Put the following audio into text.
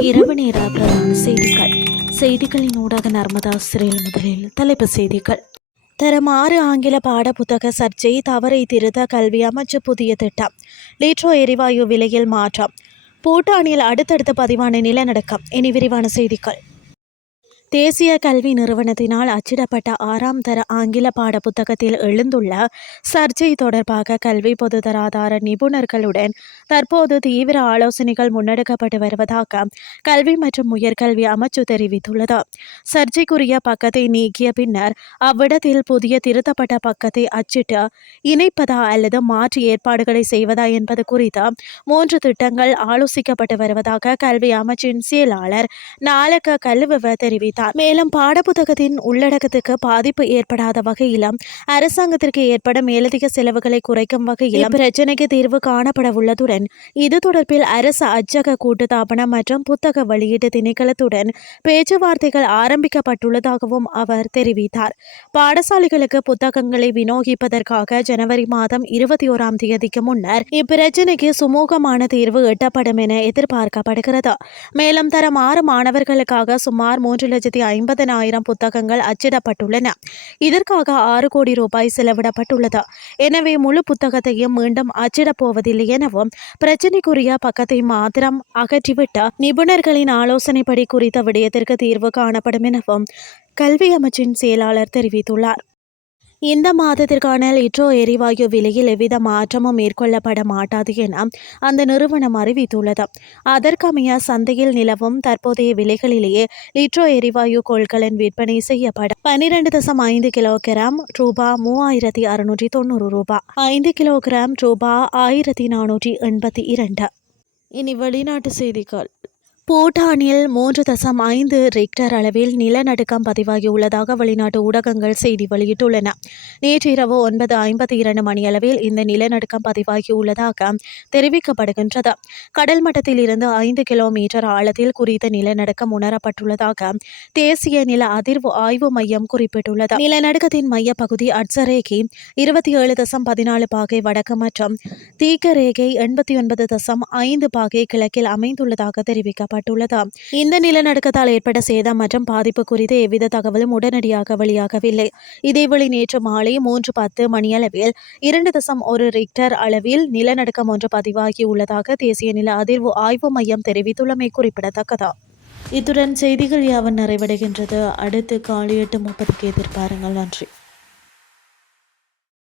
இரவு நேர பிரதான செய்திகள். செய்திகளின் ஊடாக நர்மதா சிறையில் முதலில் தலைப்பு செய்திகள். தரம் ஆறு ஆங்கில பாட புத்தக சர்ச்சை தவறை திருத்த கல்வி அமைச்சு புதிய திட்டம். லீட்ரோ எரிவாயு விலையில் மாற்றம். பூட்டானில் அடுத்தடுத்த பதிவான நிலநடுக்கம். இனி விரிவான செய்திகள். தேசிய கல்வி நிறுவனத்தினால் அச்சிடப்பட்ட ஆறாம் தர ஆங்கில பாட புத்தகத்தில் எழுந்துள்ள சர்ச்சை தொடர்பாக கல்வி பொதுதராதார நிபுணர்களுடன் தற்போது தீவிர ஆலோசனைகள் முன்னெடுக்கப்பட்டு வருவதாக கல்வி மற்றும் உயர்கல்வி அமைச்சு தெரிவித்துள்ளது. சர்ச்சைக்குரிய பக்கத்தை நீக்கிய பின்னர் அவ்விடத்தில் புதிய திருத்தப்பட்ட பக்கத்தை அச்சிட்டு இணைப்பதா அல்லது மாற்று ஏற்பாடுகளை செய்வதா என்பது குறித்து மூன்று திட்டங்கள் ஆலோசிக்கப்பட்டு வருவதாக கல்வி அமைச்சின் செயலாளர் நாலக கல்லுவ தெரிவித்தார். மேலும் பாடப்புத்தகத்தின் உள்ளடக்கத்துக்கு பாதிப்பு ஏற்படாத வகையிலும் அரசாங்கத்திற்கு ஏற்படும் மேலதிக செலவுகளை குறைக்கும் வகையில் பிரச்சினைக்கு தீர்வு காணப்பட உள்ளதுடன் இது தொடர்பில் அரசு அச்சக கூட்டுத்தாபனம் மற்றும் புத்தக வெளியீட்டு திணைக்களத்துடன் பேச்சுவார்த்தைகள் ஆரம்பிக்கப்பட்டுள்ளதாகவும் அவர் தெரிவித்தார். பாடசாலைகளுக்கு புத்தகங்களை விநியோகிப்பதற்காக ஜனவரி மாதம் இருபத்தி ஓராம் தேதிக்கு முன்னர் இப்பிரச்சினைக்கு சுமூகமான தீர்வு எட்டப்படும் என எதிர்பார்க்கப்படுகிறது. மேலும் தரம் ஆறு மாணவர்களுக்காக சுமார் மூன்று லட்சத்தி ஐம்பதனாயிரம் புத்தகங்கள் அச்சிடப்பட்டுள்ளன. இதற்காக ஆறு கோடி ரூபாய் செலவிடப்பட்டுள்ளது. எனவே முழு புத்தகத்தையும் மீண்டும் அச்சிடப் போவதில்லை எனவும் பிரச்சினைக்குரிய பக்கத்தை மாத்திரம் அகற்றிவிட்டு நிபுணர்களின் ஆலோசனைப்படி குறித்த விடயத்திற்கு தீர்வு காணப்படும் எனவும் கல்வி அமைச்சின் செயலாளர் தெரிவித்துள்ளார். இந்த மாதத்திற்கான லிட்ரோ எரிவாயு விலையில் எவ்வித மாற்றமும் மேற்கொள்ளப்பட மாட்டாது என அந்த நிறுவனம் அறிவித்துள்ளது. அதற்கமைய சந்தையில் நிலவும் தற்போதைய விலைகளிலேயே லிட்ரோ எரிவாயு கொள்கலன் விற்பனை செய்யப்படும் பனிரெண்டு தசம் ஐந்து கிலோகிராம் ரூபா மூவாயிரத்தி அறுநூற்றி தொண்ணூறு ரூபா ஐந்து கிலோகிராம் ரூபா ஆயிரத்தி நானூற்றி எண்பத்தி இரண்டு. இனி வெளிநாட்டு செய்திகள். பூட்டானில் மூன்று தசம் ஐந்து ரிக்டர் அளவில் நிலநடுக்கம் பதிவாகியுள்ளதாக வெளிநாட்டு ஊடகங்கள் செய்தி வெளியிட்டுள்ளன. நேற்றிரவு ஒன்பது ஐம்பத்தி இரண்டு மணியளவில் இந்த நிலநடுக்கம் பதிவாகியுள்ளதாக தெரிவிக்கப்படுகின்றது. கடல் மட்டத்தில் இருந்து ஐந்து கிலோமீட்டர் ஆழத்தில் குறித்த நிலநடுக்கம் உணரப்பட்டுள்ளதாக தேசிய நில அதிர்வு ஆய்வு மையம் குறிப்பிட்டுள்ளது. நிலநடுக்கத்தின் மையப்பகுதி அட்சரேகை இருபத்தி ஏழு தசம் பதினாலு பாகை வடக்கு மற்றும் தீக்க ரேகை எண்பத்தி ஒன்பது தசம் ஐந்து பாகை கிழக்கில் அமைந்துள்ளதாக தெரிவிக்கப்பட்டுள்ளது இந்த நிலநடுக்கத்தால் ஏற்பட்ட சேதம் மற்றும் பாதிப்பு குறித்து எவ்வித தகவலும் உடனடியாக வெளியாகவில்லை. இதேவேளை நேற்று மாலை மூன்று பத்து மணியளவில் இரண்டு தசம் ஒரு ரிக்டர் அளவில் நிலநடுக்கம் ஒன்று பதிவாகியுள்ளதாக தேசிய நில அதிர்வு ஆய்வு மையம் தெரிவித்துள்ளமை குறிப்பிடத்தக்கதா. இத்துடன் செய்திகள் யாவன் நிறைவடைகின்றது. அடுத்து காலை எட்டு முப்பதுக்கு எதிர்பாருங்கள். நன்றி.